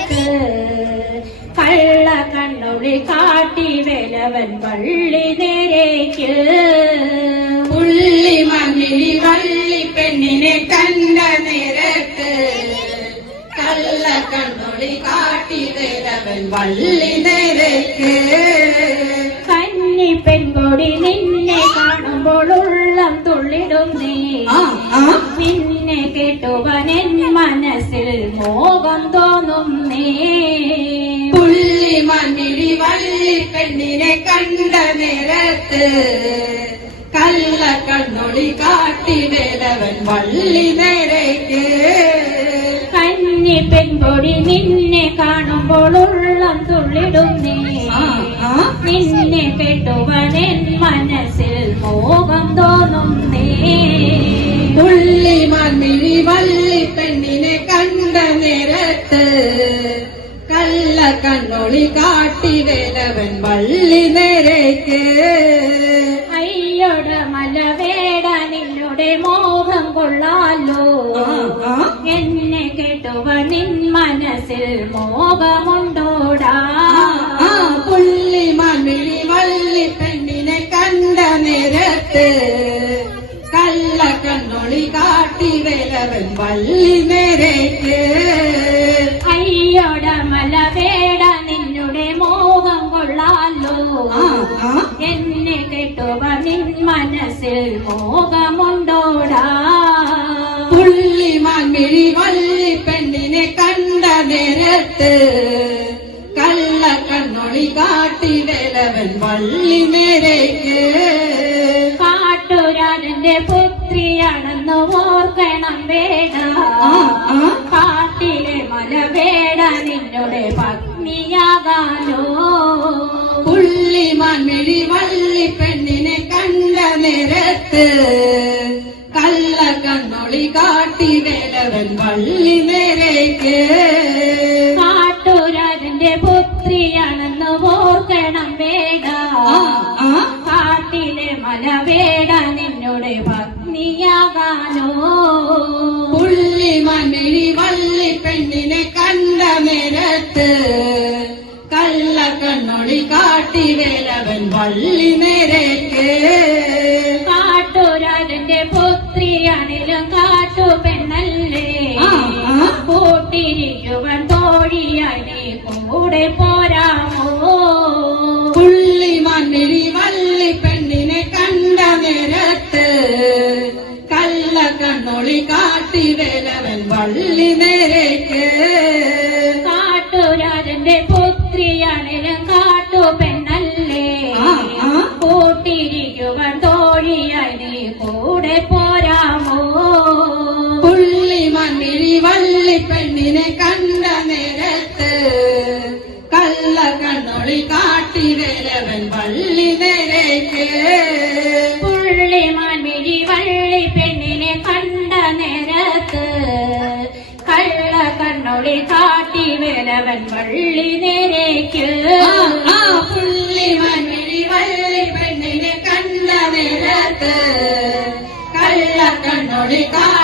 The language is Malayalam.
നേരത്ത് കള്ള കണ്ണൊളി കാട്ടി വേലവൻ വള്ളി നേരേക്ക് പുള്ളി മങ്ങിഴി വള്ളി പെണ്ണിനെ കണ്ട നേരത്ത് കള്ള കണ്ണൊളി കാട്ടി വേലവൻ വള്ളി നേരേക്ക് കന്നി പെൺകൊടി നിന്നെ കാണുമ്പോൾ ഉള്ളം തുള്ളിടും നീ നിന്നെ കേട്ടുവനെൻ മനസ്സിൽ മോഹം തോന്നും നീ പുള്ളി മങ്ങിഴി വള്ളി പെണ്ണിനെ കണ്ട നേരത്ത് കള്ള കണ്ണൊളി കാട്ടി വേലവൻ വള്ളി നേരേക്ക് കന്നി പെൺകൊടി നിന്നെ കാണുമ്പോൾ ഉള്ളം തുള്ളിടും നീ നിന്നെ കേട്ടുവനെൻ മനസ്സിൽ മോഹം തോന്നും നീ പുള്ളി മങ്ങിഴി വള്ളി പെണ്ണിനെ കണ്ട നേരത്ത് കള്ള കണ്ണൊളി കാട്ടി വേലവൻ വള്ളി നേരേക്ക് അയ്യോട മലവേട നിന്നുടെ മോഹം കൊള്ളാലോ എന്നെ കേട്ടുവനിൻ മനസ്സിൽ മോഹമുണ്ടോടാ പുള്ളി മങ്ങിഴി വള്ളി പെണ്ണിനെ കണ്ട നേരത്ത് കള്ള കണ്ണൊളി കാട്ടി വേലവൻ വള്ളി നേരേക്ക് അയ്യോട മലവേട നിന്നുടെ മോഹം കൊള്ളാലോ എന്നെ കേട്ടുവനിൻ മനസ്സിൽ മോഹമുണ്ടോടാ പുള്ളി മങ്ങിഴി വള്ളി പെണ്ണിനെ കണ്ട നേരത്ത് കള്ള കണ്ണൊളി കാട്ടി വേലവൻ വള്ളി നേരേക്ക് കാട്ടുരാജന്റെ പുത്രിയാണെന്ന് ഓർക്കണം വേട കാട്ടിലെ മലവേട നിന്നുടെ പത്നിയാകാലോ പുള്ളി മങ്ങിഴി വള്ളി പെണ്ണിനെ കണ്ട നേരത്ത് കള്ള കണ്ണൊളി കാട്ടി വേലവൻ വള്ളി നേരേക്ക് കാട്ടുരാജന്റെ പുത്രിയാണെന്ന് ഓർക്കണം വേട കാട്ടിലെ മലവേട നിന്നുടെ പത്നിയാകാലോ പുള്ളി മങ്ങിഴി വള്ളി പെണ്ണിനെ കണ്ട നേരത്ത് കള്ള കണ്ണൊളി കാട്ടി വേലവൻ വള്ളി നേരേക്ക് കാട്ടുരാജന്റെ പുത്രിയാണിലും കാട്ടു പെണ്ണല്ലേ കൂട്ടിരിക്കുവൻ തോഴിയായി കൂടെ പോരാമോ പുള്ളി മങ്ങിഴി വള്ളി പെണ്ണിനെ കണ്ട നേരത്ത് കള്ള കണ്ണൊളി കാട്ടി വേലവൻ വള്ളി നേരേക്ക് കാട്ടുരാജന്റെ പുത്രിയാണിലും കാട്ടു പെണ്ണല്ലേ കൂട്ടിരിക്കുവൻ തോഴിയായി കൂടെ പോരാമോ പുള്ളി മങ്ങിഴി വള്ളി പെണ്ണിനെ കണ്ട നേരത്ത് കള്ള കണ്ണൊളി കാട്ടി വേലവൻ വള്ളി നേരേക്ക് പുള്ളി മങ്ങിഴി വള്ളി പെണ്ണിനെ കണ്ട നേരത്ത് കള്ള കണ്ണൊളി കാട്ടി വേലവൻ വള്ളി നേരേക്ക് പുള്ളി മങ്ങിഴി വള്ളി പെണ്ണിനെ കണ്ട നേരത്ത് കള്ള കണ്ണൊളി കാട്ടി